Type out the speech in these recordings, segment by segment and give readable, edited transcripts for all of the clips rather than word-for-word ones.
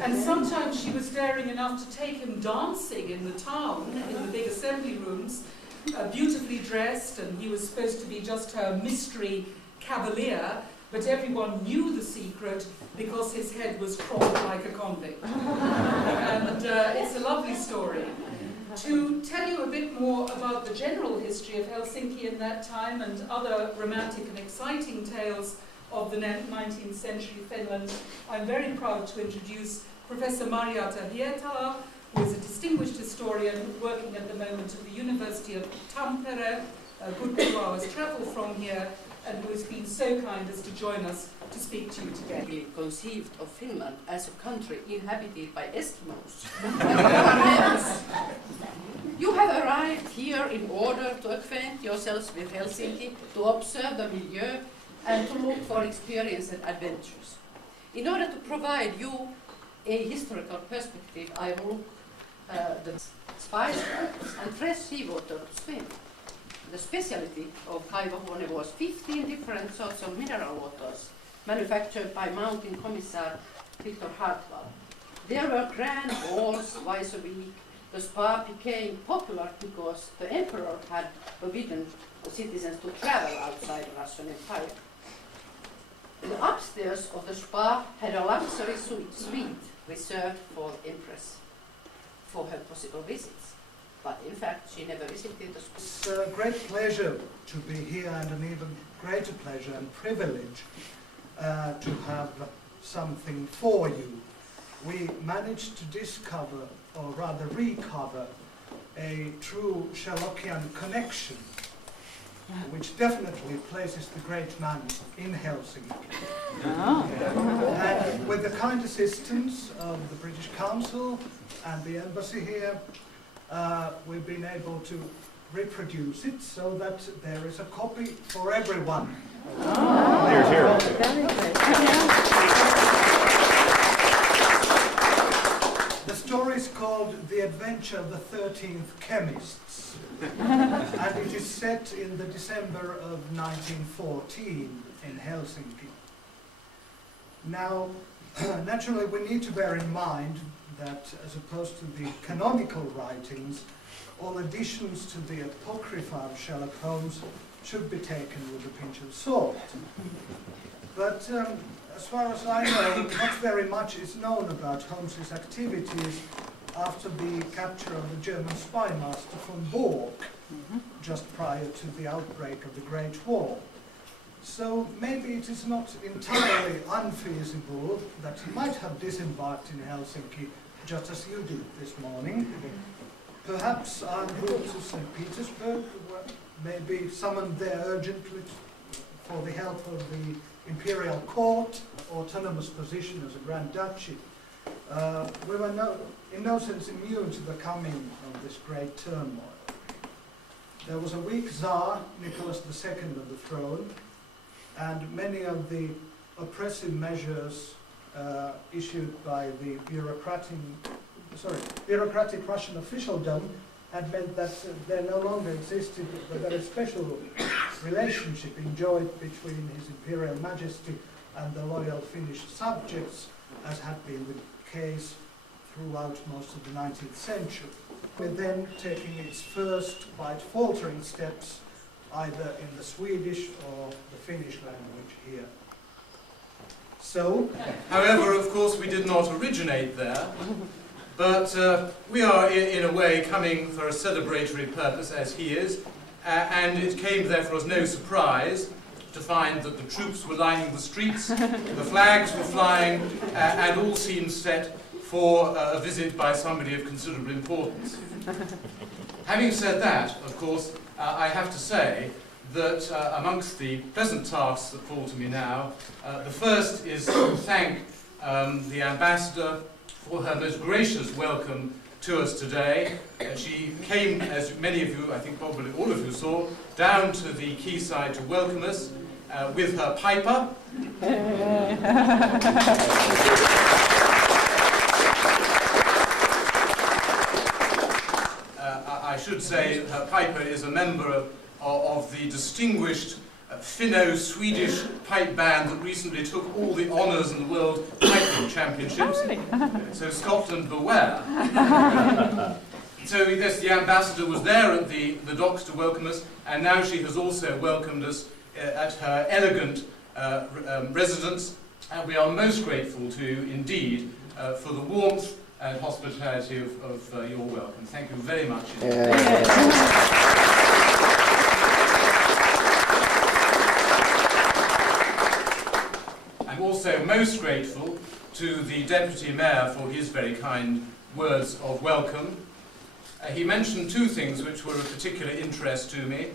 And sometimes she was daring enough to take him dancing in the town, in the big assembly rooms, beautifully dressed, and he was supposed to be just her mystery cavalier, but everyone knew the secret because his head was cropped like a convict. And it's a lovely story. To tell you a bit more about the general history of Helsinki in that time and other romantic and exciting tales of the 19th century Finland, I'm very proud to introduce Professor Marjatta Hietala, who is a distinguished historian working at the moment at the University of Tampere, a good 2 hours travel from here, and who has been so kind as to join us to speak to you today. Conceived of Finland as a country inhabited by Eskimos and no one else. You have arrived here in order to acquaint yourselves with Helsinki, to observe the milieu, and to look for experience and adventures. In order to provide you a historical perspective, I will look the spice and fresh seawater to swim. The specialty of Kaivohuone was 15 different sorts of mineral waters manufactured by Mountain Commissar Victor Hartwell. There were grand balls twice a week. The spa became popular because the emperor had forbidden the citizens to travel outside the Russian Empire. The upstairs of the spa had a luxury suite reserved for the empress for her possible visits. But in fact, she never visited the spa. It's a great pleasure to be here, and an even greater pleasure and privilege to have something for you. We managed to discover, or rather recover, a true Sherlockian connection, which definitely places the great man in Helsinki. And with the kind assistance of the British Council and the embassy here, we've been able to reproduce it so that there is a copy for everyone. Here's here. The story is called The Adventure of the 13th Chemists, and it is set in the December of 1914 in Helsinki. Now, naturally we need to bear in mind that, as opposed to the canonical writings, all additions to the Apocrypha of Sherlock Holmes should be taken with a pinch of salt. But as far as I know, not very much is known about Holmes's activities after the capture of the German spy master von Borg, just prior to the outbreak of the Great War. So maybe it is not entirely unfeasible that he might have disembarked in Helsinki just as you did this morning. Perhaps en route to St. Petersburg, maybe summoned there urgently for the help of the imperial court, autonomous position as a Grand Duchy. We were in no sense immune to the coming of this great turmoil. There was a weak Tsar, Nicholas II, on the throne, and many of the oppressive measures issued by the bureaucratic Russian officialdom had meant that there no longer existed the very special relationship enjoyed between His Imperial Majesty and the loyal Finnish subjects, as had been the case throughout most of the 19th century. We're then taking its first, quite faltering steps, either in the Swedish or the Finnish language here. So, however, of course, we did not originate there, but we are, in a way, coming for a celebratory purpose, as he is, and it came therefore as no surprise to find that the troops were lining the streets, the flags were flying, and all seemed set for a visit by somebody of considerable importance. Having said that, of course, I have to say that amongst the pleasant tasks that fall to me now, the first is to thank the Ambassador for her most gracious welcome to us today. She came, as many of you, I think probably all of you saw, down to the quayside to welcome us with her piper. I should say her piper is a member of the distinguished Finno-Swedish pipe band that recently took all the honours in the World Pipe Championships. So Scotland, beware. So yes, the ambassador was there at the docks to welcome us, and now she has also welcomed us at her elegant residence, and we are most grateful to you indeed for the warmth and hospitality of your welcome. Thank you very much. I'm also most grateful to the Deputy Mayor for his very kind words of welcome. He mentioned two things which were of particular interest to me.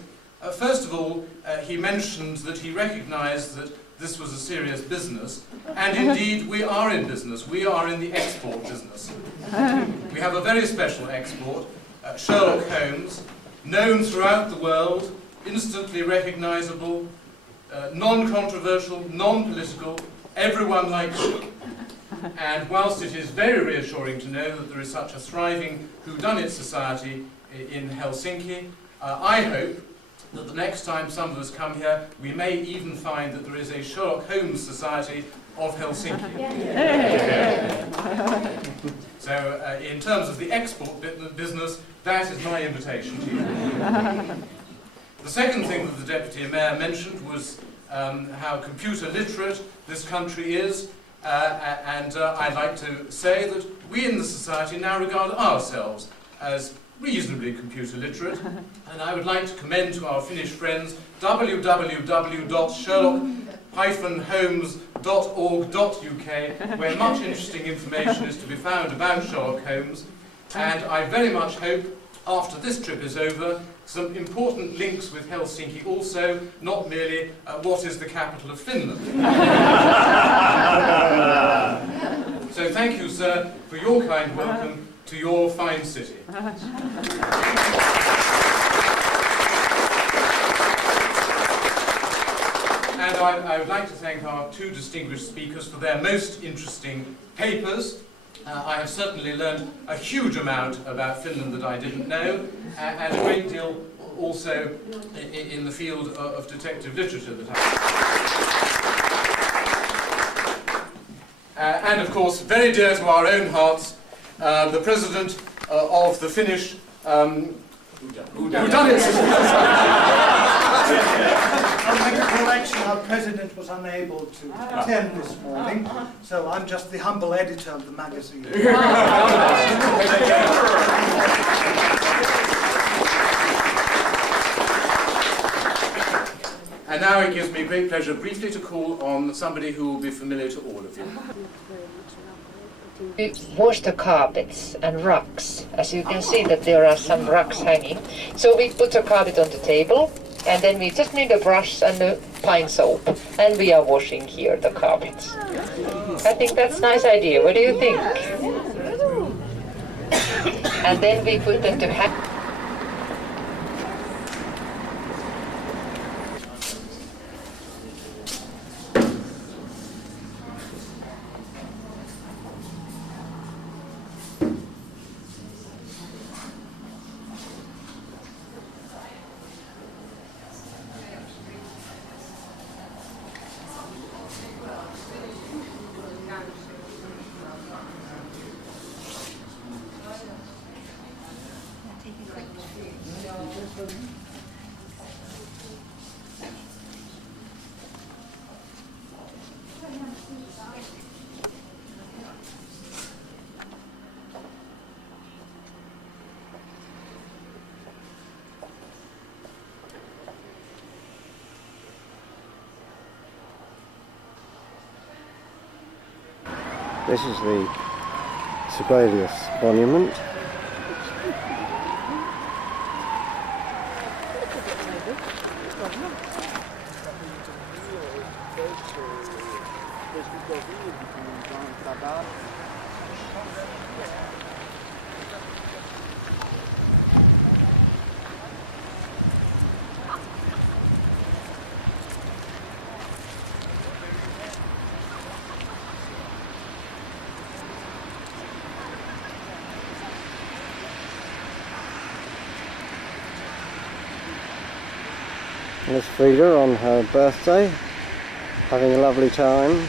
First of all, he mentioned that he recognised that this was a serious business, and indeed we are in business. We are in the export business. We have a very special export, Sherlock Holmes, known throughout the world, instantly recognisable, non-controversial, non-political, everyone likes it. And whilst it is very reassuring to know that there is such a thriving whodunit society in Helsinki, I hope that the next time some of us come here, we may even find that there is a Sherlock Holmes Society of Helsinki. So in terms of the export business, that is my invitation to you. The second thing that the Deputy Mayor mentioned was how computer literate this country is, and I'd like to say that we in the society now regard ourselves as reasonably computer literate, and I would like to commend to our Finnish friends www.sherlock-holmes.org.uk, where much interesting information is to be found about Sherlock Holmes, and I very much hope, after this trip is over, some important links with Helsinki also, not merely what is the capital of Finland. So thank you, sir, for your kind welcome to your fine city. And I would like to thank our two distinguished speakers for their most interesting papers. I have certainly learned a huge amount about Finland that I didn't know, and a great deal also in the field of detective literature that and of course, very dear to our own hearts, the president of the Finnish Whodunit Society. I'll make a correction. Our president was unable to attend this morning, so I'm just the humble editor of the magazine. And now it gives me great pleasure briefly to call on somebody who will be familiar to all of you. We wash the carpets and rugs. As you can see that there are some rugs hanging. So we put the carpet on the table, and then we just need a brush and a pine soap, and we are washing here the carpets. I think that's a nice idea. What do you think? And then we put them to hang. This is the Sibelius monument. There's Frida on her birthday, having a lovely time.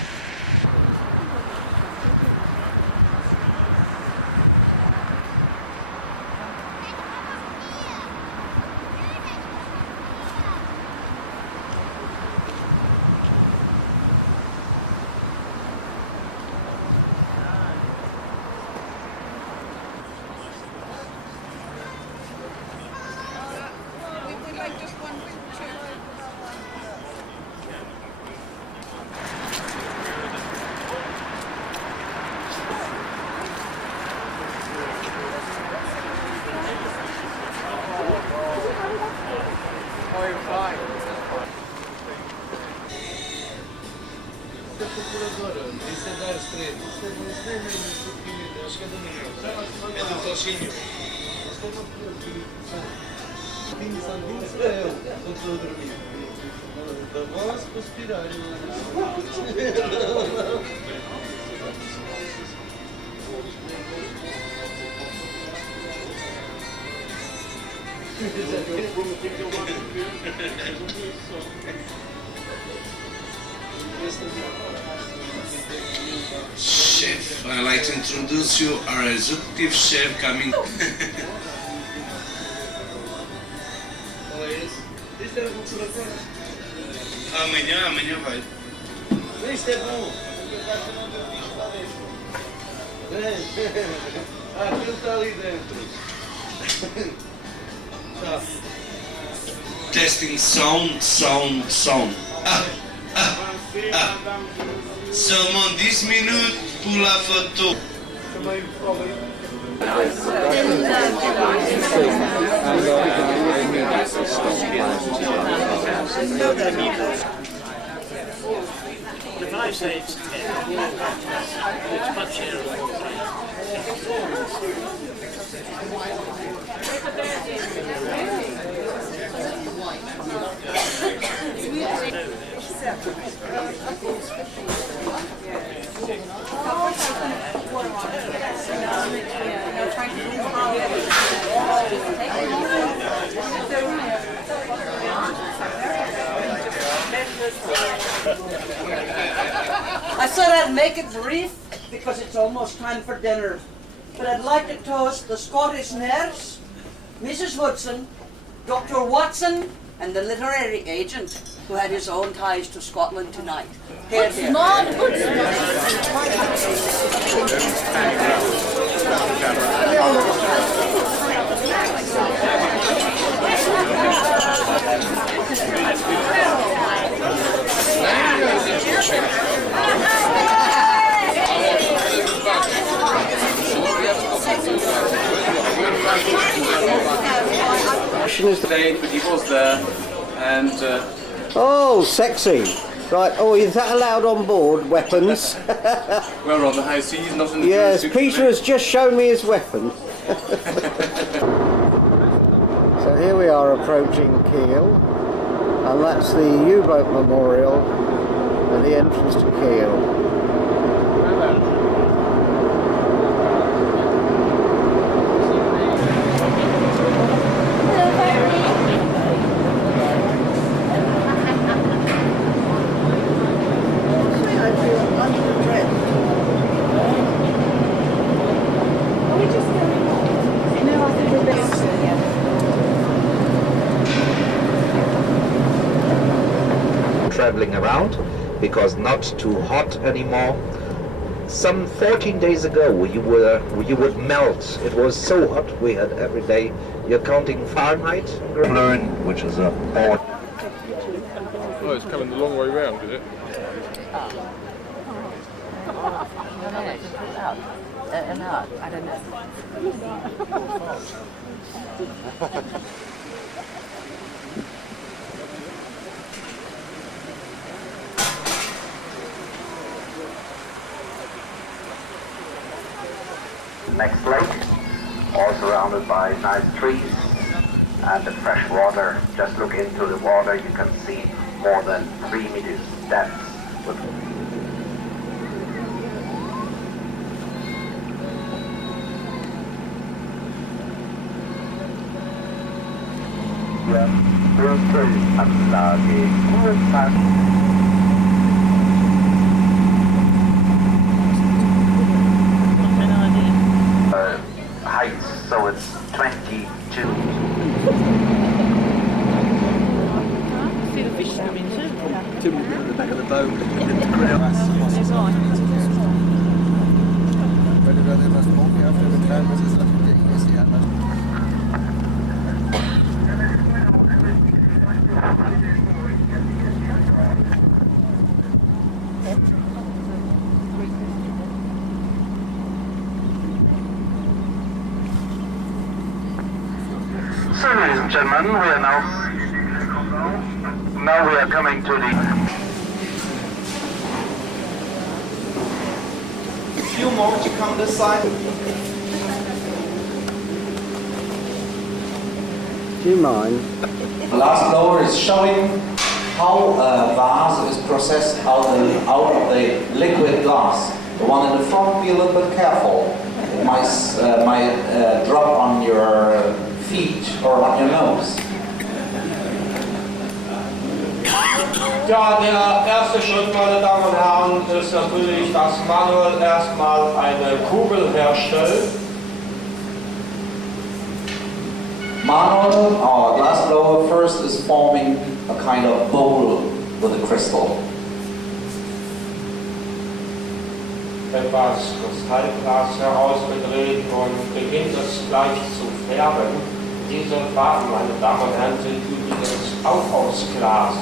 Chef, I'd like to introduce you our executive chef coming. Amanhã vai. Isto é bom. Aquilo está ali dentro. Testing sound. Seulement 10 minutes pour la photo. If I say it's 10, it's much I said I'd make it brief because it's almost time for dinner. But I'd like to toast the Scottish nurse, Mrs. Woodson, Dr. Watson, and the literary agent who had his own ties to Scotland tonight. Here, here. Date, but he was there, and Oh, sexy. Right, oh, is that allowed on board, weapons? we're on the high seas, not in the Yes, jurisdiction. Peter has just shown me his weapon. So here we are approaching Kiel, and that's the U-boat memorial at the entrance to Kiel. Traveling around because not too hot anymore. Some 14 days ago you would melt. It was so hot we had every day. You're counting Fahrenheit? Learn, which is a odd. Oh, it's coming the long way round, is it? I don't know. Next lake, all surrounded by nice trees and the fresh water. Just look into the water, you can see more than 3 meters depth. Yeah. Följanlage Kurpass. Height, so it's 22. See the fish swimming too. Too many at the back of the boat. The ground. Wenn du da etwas Profi auf der betreiben musst, ist das natürlich easy. So, ladies and gentlemen, we are now we are coming to the few more to come this side. Do you mind? The last blower is showing how a vase is processed out of the liquid glass. The one in the front, be a little bit careful. It might drop on your feet or on your nose. Ja, der erste Schritt, meine Damen und Herren, ist natürlich, dass Manuel erstmal eine Kugel herstellt. Manuel, our glass blower, first is forming a kind of bowl with a crystal. Etwas Kristallglas herausgedreht und beginnt es gleich zu färben. Diese Farben, meine Damen und Herren, sind übrigens auch aus Glas.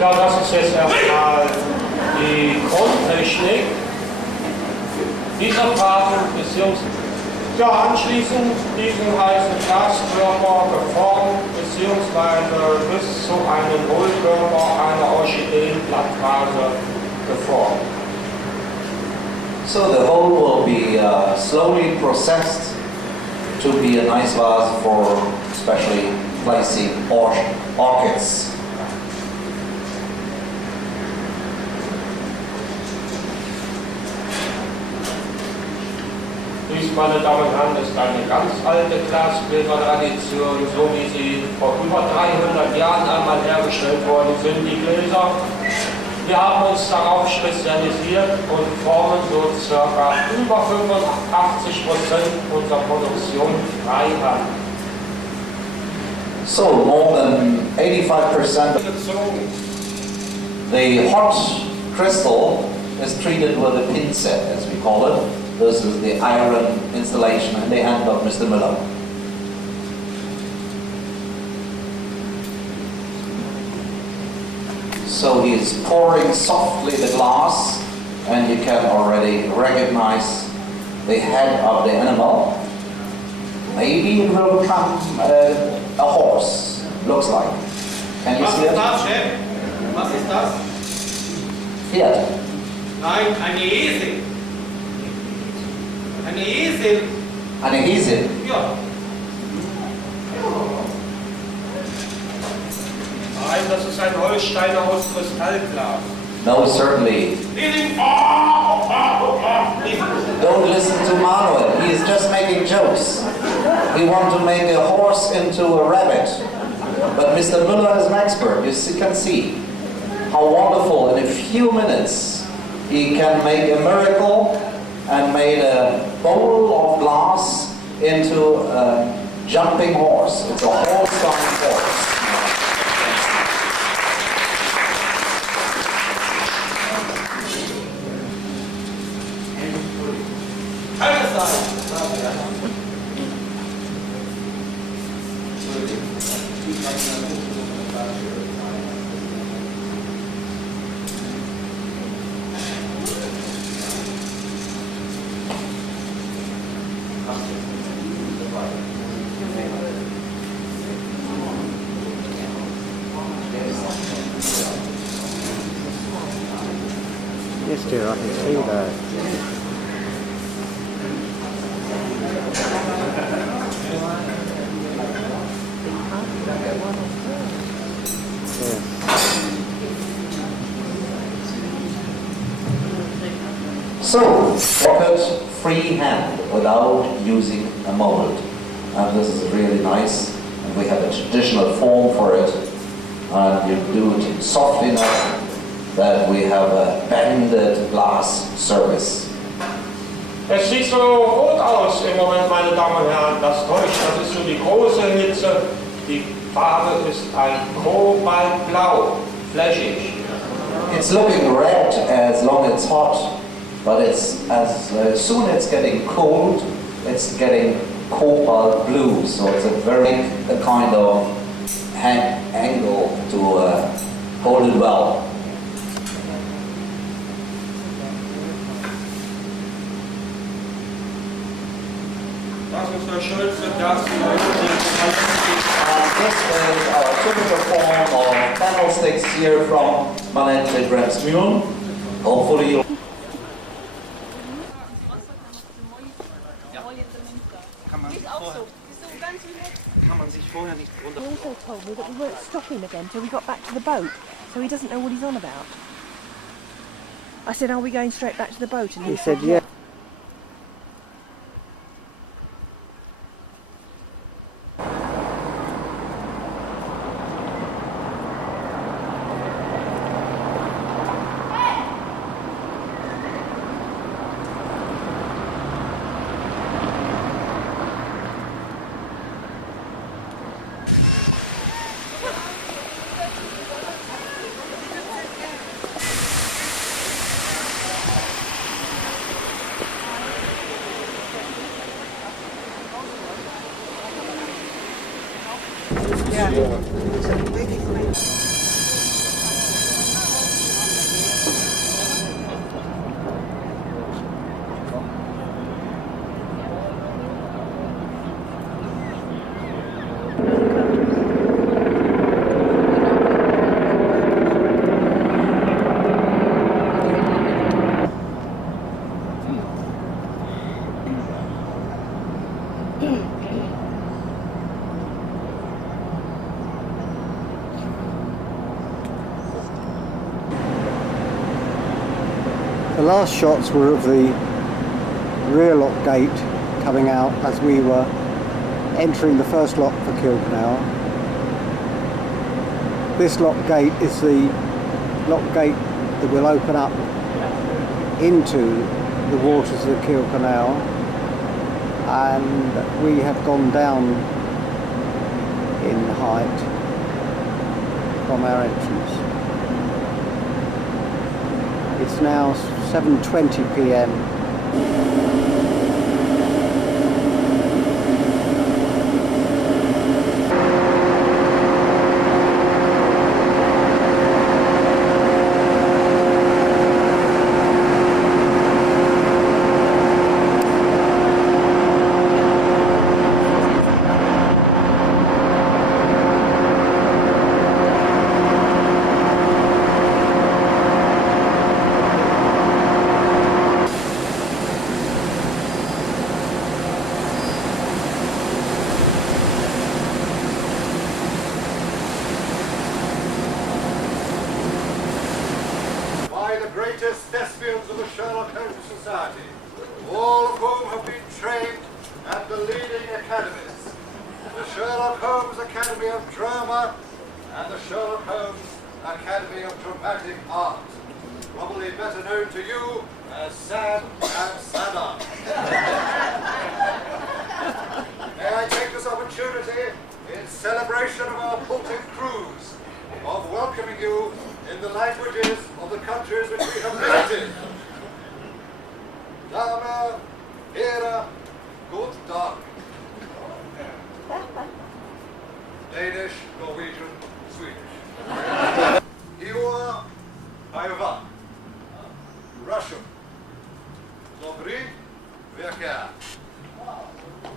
Ja, das ist jetzt erstmal die Grundtechnik dieser Farben ja, anschließend diesen heißen Glaskörper geformt bzw. bis zu einem Hohlkörper einer Orchideenblattvase geformt. So the whole will be slowly processed to be a nice vase for especially placing orchids. Dies, meine Damen und Herren, ist eine ganz alte Glasgläsertradition, so wie sie vor über 300 Jahren einmal hergestellt worden sind, die Gläser. Wir haben uns darauf spezialisiert und formen so ca. über 85% unserer Produktion Freihand. So more than 85% the hot crystal is treated with a pin set, as we call it. This is the iron installation in the hand of Mr. Müller. So he is pouring softly the glass, and you can already recognize the head of the animal. Maybe it will become a horse, looks like. Can you see it? Was ist das, Chef? Was ist das? Pferd. Nein, eine Esel. Eine Esel. Eine Esel? Ja. Nein, das ist ein Holsteiner aus Kristallglas. No, certainly. Don't listen to Manuel. He is just making jokes. We want to make a horse into a rabbit. But Mr. Müller is an expert. You can see how wonderful in a few minutes he can make a miracle and made a bowl of glass into a jumping horse. It's a Holstein horse. Yes, dear, I can see that. Yeah. So, rocket freehand without using a mold. And this is really nice. And we have a traditional form for it. And you do it soft enough that we have a banded glass surface. Es sieht so rot aus im Moment, meine Damen und Herren. Das täuscht, das ist so die große Hitze. Die Farbe ist ein Kobaltblau, flächig. It's looking red as long as it's hot, but as soon as it's getting cold, it's getting cobalt blue. So it's a very kind of angle to hold it well. Das ist der schönste Platz in This is our typical form of candlesticks here from Malente Grenzmühlen. Hopefully you'll Kann man sich vorher nicht runter... He also told me that we weren't stopping again till we got back to the boat, so he doesn't know what he's on about. I said, are we going straight back to the boat? And He said, yeah. The last shots were of the rear lock gate coming out as we were entering the first lock for Kilcanal. This lock gate is the lock gate that will open up into the waters of the Kilcanal, and we have gone down in height from our entrance. It's now 7:20 p.m. Greatest thespians of the Sherlock Holmes Society, all of whom have been trained at the leading academies, the Sherlock Holmes Academy of Drama and the Sherlock Holmes Academy of Dramatic Art, probably better known to you as Sad and Sada. May I take this opportunity, in celebration of our Baltic Cruise, of welcoming you in the languages of the countries which we have visited. Dame, Hera, good dag. Danish, Norwegian, Swedish. Iwa, Aiva. Russian. Dobry, wieczór.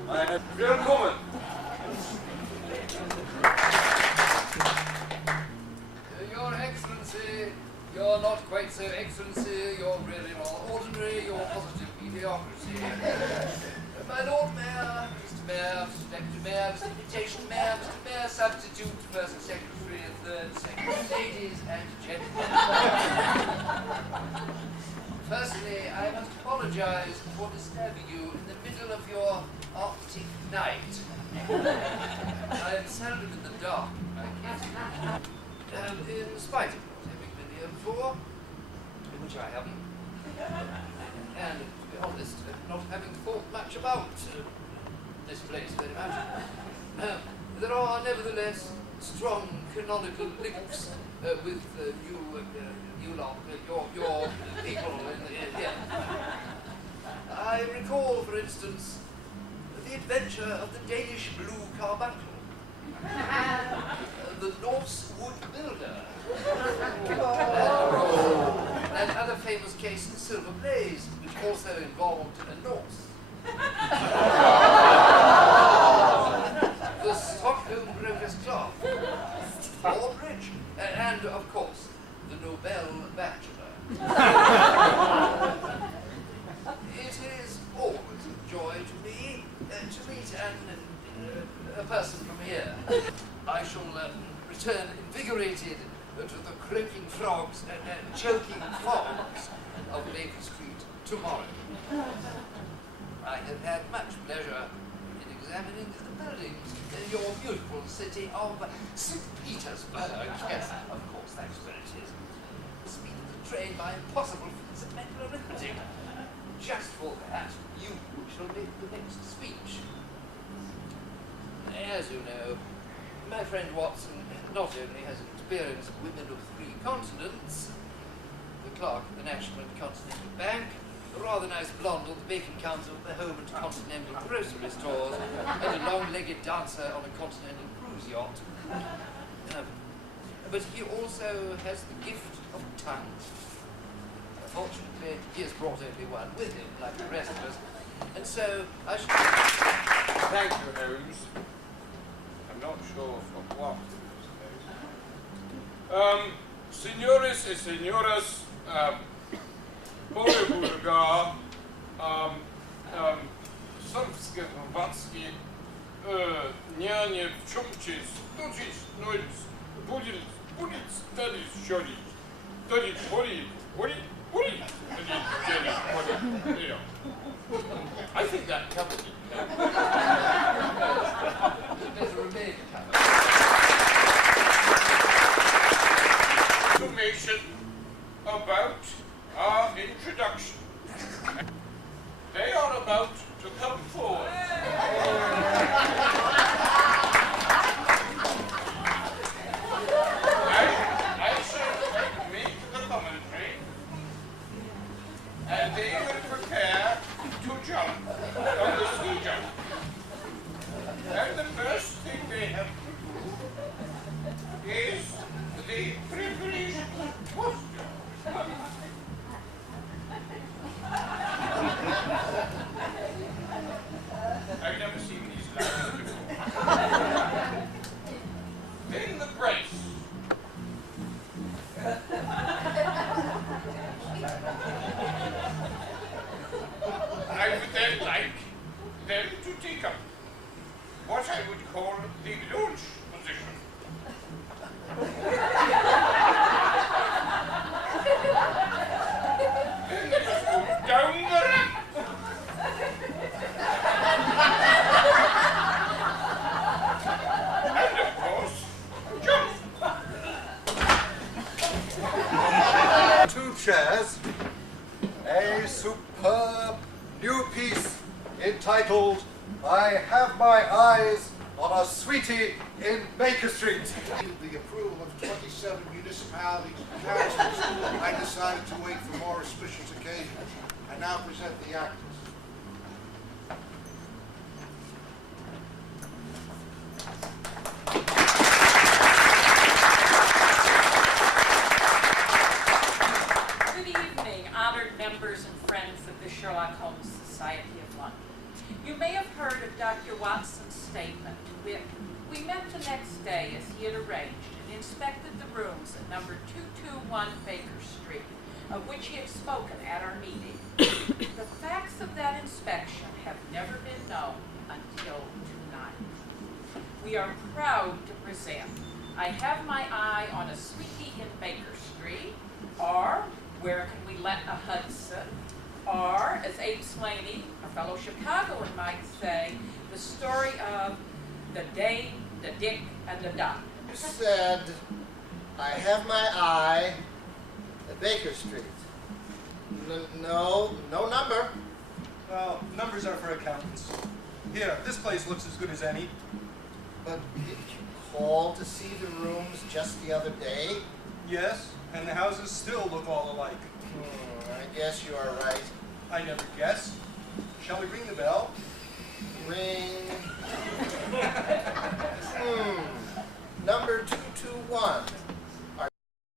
Meine Willkommen. Your Excellency, you're not quite so Excellency, you're really rather ordinary, you're positive mediocrity. My Lord Mayor, Mr. Mayor, Mr. Deputy Mayor, Mr. Deputation Mayor, Mr. Mayor, Substitute, First Secretary, and Third Secretary, ladies and gentlemen. Firstly, I must apologize for disturbing you in the middle of your Arctic night. I am seldom in the dark, I guess. In spite of not having been here before, which I haven't, and to be honest, not having thought much about this place very much, there are nevertheless strong canonical links with you lot, your people here. I recall, for instance, the adventure of the Danish blue carbuncle, the Norse wood builder, and other famous case, Silver Blaze, which also involved a Norse. The Stockholm Broker's Club, or Bridge, and of course, the Nobel Bachelor. It is always a joy to me to meet a person from here. I shall return invigorated to the croaking frogs and choking fogs of Baker Street tomorrow. I have had much pleasure in examining the buildings in your beautiful city of St. Petersburg. Yes, of course, that's where it is. The speed of the train by impossible feats of mental arithmetic. Just for that, you shall make the next speech. As you know, my friend Watson not only has experience of women of 3 continents, the clerk at the National and Continental Bank, a rather nice blonde on the bacon counter at the Home and Continental grocery stores, and a long-legged dancer on a Continental cruise yacht. But he also has the gift of tongue. Fortunately, he has brought only one with him, like the rest of us, and so I should... Thank you, Holmes. I'm not sure for what. Senores y señoras, Boreburga, Srpske, Hrvatske, Njanje, Čumčić, Stučić, Nojc, Budic, Tadić, Šorić, Tadić, Bori, I think that covered it. There's a remaining Information about our introduction. They are about to come forward. I shall make the commentary, and they will prepare to jump on the ski jump. And the first thing they have to do is the preparation posture. I've never seen these lines before. Then the brace. I would then like them to take up what I would call the launch position. Then let us go down the ramp. And of course, jump. 2 chairs, a superb new piece entitled I Have My Eyes on a Sweetie in Baker Street. The approval of 27 municipalities and councils, I decided to wait for more auspicious occasions. I now present the actors. Good evening, honored members and friends of the Sherlock Holmes Society of London. You may have heard of Dr. Watson's statement in which we met the next day as he had arranged and inspected the rooms at number 221 Baker Street, of which he had spoken at our meeting. The facts of that inspection have never been known until tonight. We are proud to present I Have My Eye on a Sweetie in Baker Street, or Where can we let a Hudson? Or, as Abe Slaney, a fellow Chicagoan, might say, the story of the Dave, the Dick, and the Duck. You said, I have my eye at Baker Street. No number. Well, numbers are for accountants. Here, this place looks as good as any. But did you call to see the rooms just the other day? Yes, and the houses still look all alike. I guess you are right. I never guess. Shall we ring the bell? Ring. Number 221.